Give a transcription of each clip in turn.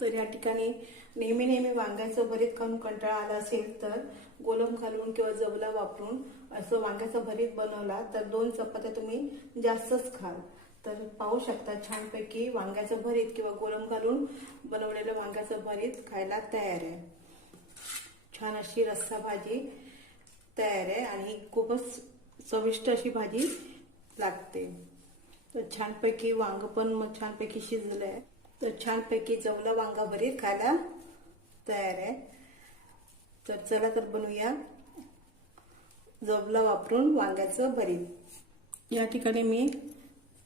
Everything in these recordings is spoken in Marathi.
तर या ठिकाणी नेहमी नेहमी वांग्याचं भरीत खाऊन कंटाळा आला असेल तर गोलम घालून किंवा जवला वापरून असं वांग्याचं भरीत बनवला तर दोन चपात्या तुम्ही जास्तच खाल. तर पाहू शकता छानपैकी वांग्याचं भरीत किंवा गोलम घालून बनवलेलं वांग्याचं भरीत खायला तयार आहे. छान अशी रस्सा भाजी तयार आहे आणि खूपच चविष्ट अशी भाजी लागते. तर छानपैकी वांग पण मग छानपैकी शिजलं आहे तर छानपैकी जवला वांगा भरीत खायला तयार आहे. तर चला तर बनवूया. जवला वापरून वांग्याचं भरीत. या ठिकाणी मी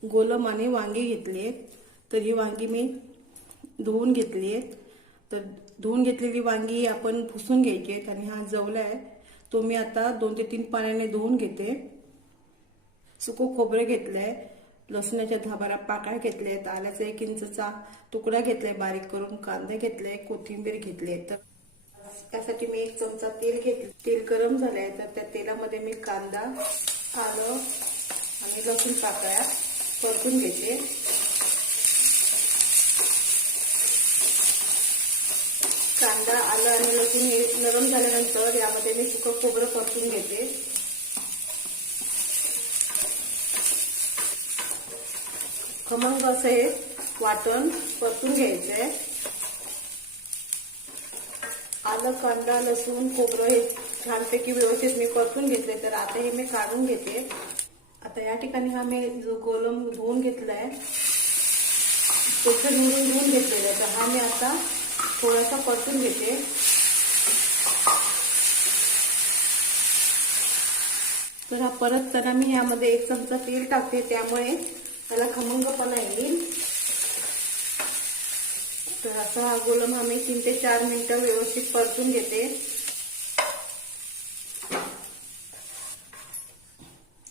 गोलम आणि वांगी घेतली आहेत. तर ही वांगी मी धुवून घेतली आहेत तर धुवून घेतलेली वांगी आपण पुसून घ्यायची आहेत आणि हा जवला आहे. तो मी आता दोन ते तीन पाण्याने धुवून घेते. सुको खोबरे आहे लसणाच्या धाबारा पाकळ्या घेतल्या आहेत आल्याचा एक इंचचा तुकडा घेतलाय बारीक करून कांदे घेतले कोथिंबीर घेतली तर त्यासाठी मी एक चमचा तेल घेतले. तेल गरम झालंय तर त्या तेलामध्ये मी कांदा आलं आणि लसूण पाकळ्या परतून घेते. कांदा आलं आणि लसूण हे नरम झाल्यानंतर यामध्ये मी सुकं खोबरं परतून घेते. खमंग असं हे वाटण परतून घ्यायचंय. आलं कांदा लसूण खोबरं हे छानपैकी व्यवस्थित मी परतून घेतले तर आता हे मी काढून घेते. आता या ठिकाणी हा मी जो गोलम धुवून आहे स्वच्छ निवडून धुवून घेतलेला आहे. तर हा मी आता थोडासा परतून घेते. तर हा परत तर मी यामध्ये एक चमचा तेल टाकते. त्यामुळे त्याला खमंगपणा येईल. तर असा हा गोलम आम्ही तीन ते चार मिनिटं व्यवस्थित परतून घेते.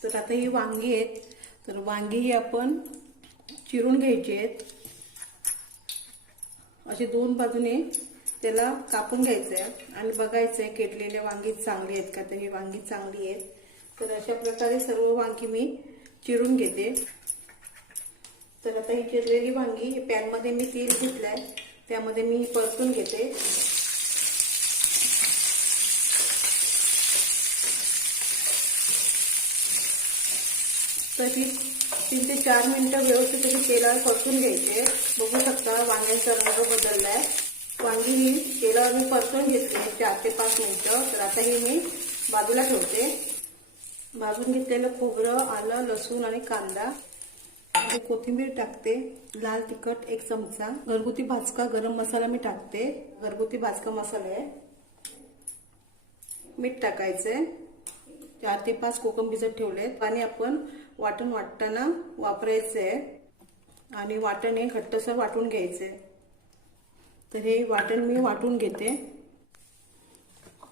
तर आता ही वांगी आहेत. तर वांगी ही आपण चिरून घ्यायची आहेत. असे दोन बाजूने त्याला कापून घ्यायचं आहे आणि बघायचं आहे केटलेल्या वांगी चांगली आहेत का तर ही वांगी चांगली आहेत. तर अशा प्रकारे सर्व वांगी मी चिरून घेते. तर आता ही चिरलेली वांगी पॅनमध्ये मी तेल आहे त्यामध्ये मी परतून घेते. तर ही तीन ते चार मिनिटं व्यवस्थित तुम्ही तेलावर परतून घ्यायचे. बघू शकता वांग्यांचा रंग बदललाय. वांगी ही तेलावर मी परतून घेतली चार ते पाच मिनिटं. तर आता ही मी बाजूला ठेवते. भाजून घेतलेलं खोबरं आलं लसूण आणि कांदा. टाकते कोथिंबीर टाकते लाल तिखट एक चमचा घरगुती भाजका गरम मसाला मी टाकते. घरगुती भाजका मसाला आहे मीठ टाकायचंय चार ते पाच कोकम भिजत ठेवले पाणी आपण वाटण वाटताना वापरायचंय आणि वाटण हे घट्टसर वाटून घ्यायचंय तर हे वाटण मी वाटून घेते.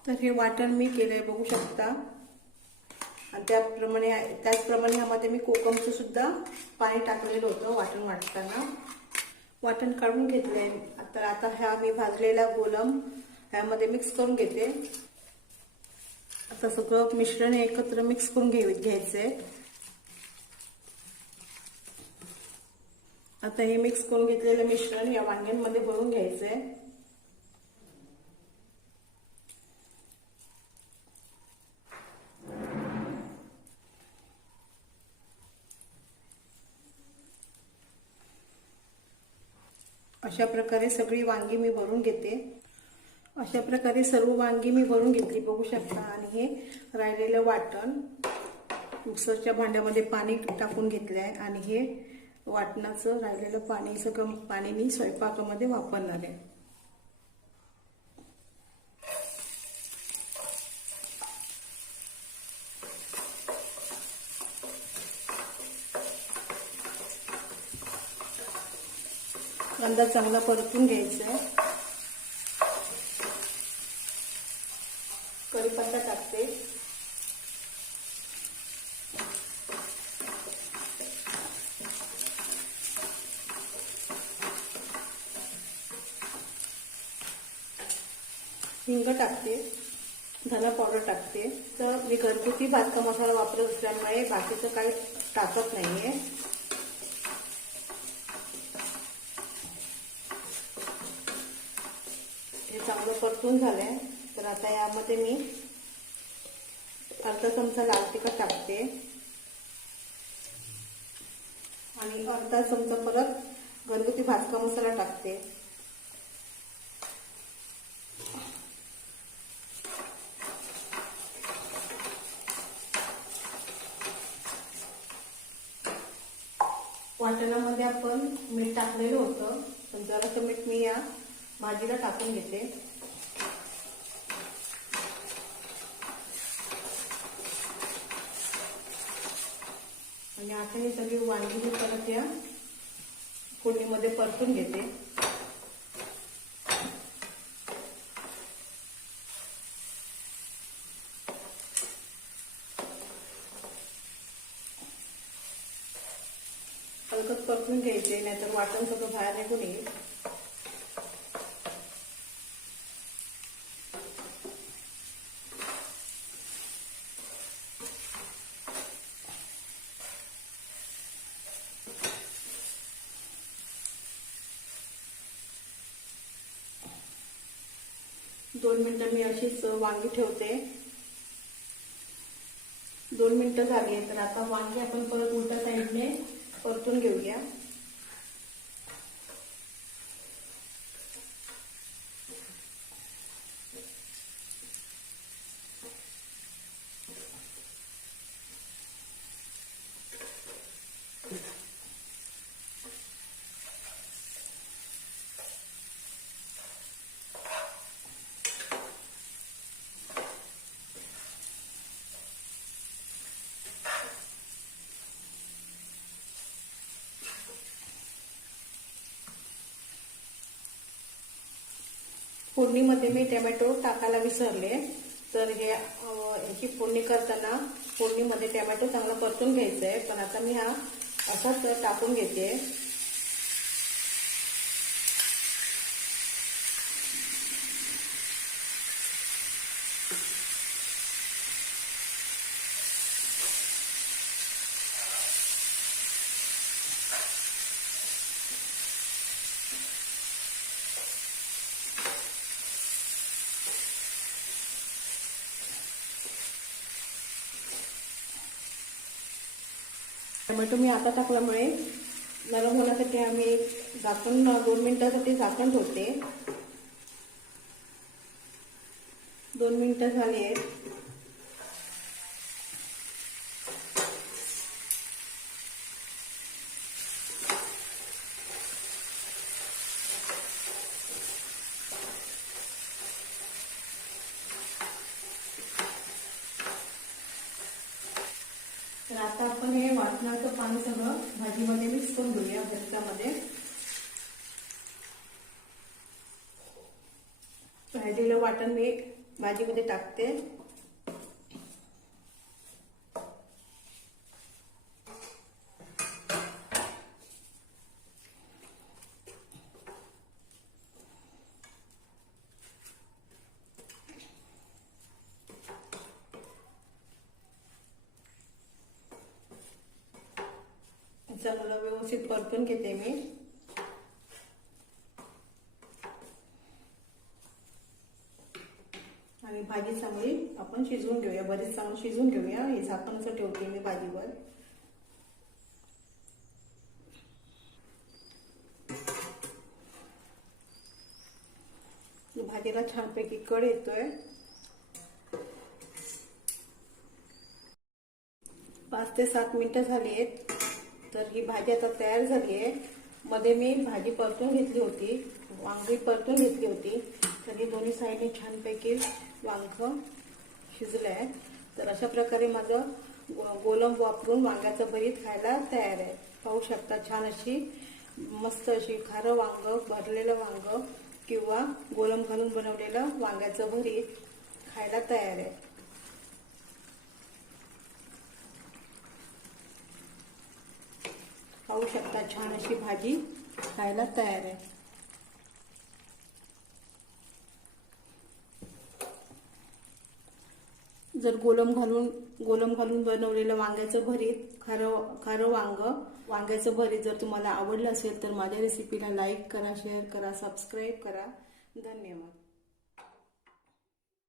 तर हे वाटण मी केलंय बघू शकता. आणि त्याप्रमाणे त्याचप्रमाणे ह्यामध्ये मी कोकमचं सुद्धा पाणी टाकलेलं होतं वाटण वाटताना. वाटण काढून घेतलंय. तर आता ह्या मी भाजलेला गोलम ह्यामध्ये मिक्स करून घेते. आता सगळं मिश्रण एकत्र मिक्स करून घे घ्यायचंय. आता हे मिक्स करून घेतलेलं मिश्रण या वांग्यांमध्ये भरून घ्यायचंय. अशा प्रकारे सगळी वांगी मी भरून घेते. अशा प्रकारे सर्व वांगी मी भरून घेतली बघू शकता. आणि हे राहिलेलं वाटण मिक्सरच्या भांड्यामध्ये पाणी टाकून घेतलं आहे आणि हे वाटणाचं राहिलेलं पाणी सगळं पाणी मी स्वयंपाकामध्ये वापरणार आहे. कांदा चांगला परतून घ्यायचा आहे. कढीपत्ता टाकते. हिंग टाकते. धना पावडर टाकते. तर मी घरगुती भातका मसाला वापरत असल्यामुळे बाकीचं काही टाकत नाही आहे चांगलं परतून झालंय. तर आता यामध्ये मी अर्धा चमचा लाल तिखट टाकते. आणि अर्धा चमचा परत घरगुती भाजका मसाला टाकते. वाटणामध्ये आपण मीठ टाकलेलं होतं. पण जरासं मीठ मी या भाजीला टाकून घेते. आणि आता ही सगळी वांगी मी परत या फोडणीमध्ये परतून घेते. हलकत परतून घ्यायचे नाहीतर वाटण सगळं बाहेर निघून येईल. दोन मिनटं मी अशीच वांगी ठेवते. दोन मिनटं झाली तर आता वांगी आपण परत उलट्या साईडने परतून घेऊया. फोडणीमध्ये मी टॅमॅटो टाकायला विसरले. तर हे ह्याची फोडणी करताना फोडणीमध्ये टॅमॅटो चांगला परतून घ्यायचं आहे पण आता मी हा असाच टाकून घेते. टोमॅटो मी आता टाकल्यामुळे नरम होण्यासाठी आम्ही झाकण दोन मिनिटासाठी झाकण ठेवते. दोन मिनिटं झाली आहेत तर आता आपण तर पाणी सगळं भाजीमध्ये मिक्स करून घेऊया भरतामध्ये भाजीला वाटण मी भाजीमध्ये टाकते. चांगलं व्यवस्थित परतून घेते मी. आणि भाजी चांगली आपण शिजवून घेऊया बरीच चांगलं शिजवून घेऊया. हे झाकणचं ठेवते मी भाजीवर. भाजीला छानपैकी कड येतोय. पाच ते सात मिनिटं झाली आहेत. तर ही भाजी आता तयार झाली आहे. मध्ये मी भाजी परतून घेतली होती वांगी परतून घेतली होती. तर ही दोन्ही साईडने छानपैकी वांग शिजलं आहे तर अशा प्रकारे माझं गोलम वापरून वांग्याचं भरीत खायला तयार आहे. पाहू शकता छान अशी मस्त अशी खारं वांग भरलेलं वांग किंवा गोलम घालून बनवलेलं वांग्याचं भरीत खायला तयार आहे. पाहू शकता छान अशी भाजी खायला तयार आहे. जर गोलम घालून गोलम घालून बनवलेलं वांग्याचं भरीत खारं खारं वांग वांग्याचं भरीत जर तुम्हाला आवडलं असेल तर माझ्या रेसिपीला लाईक करा शेअर करा सबस्क्राईब करा. धन्यवाद.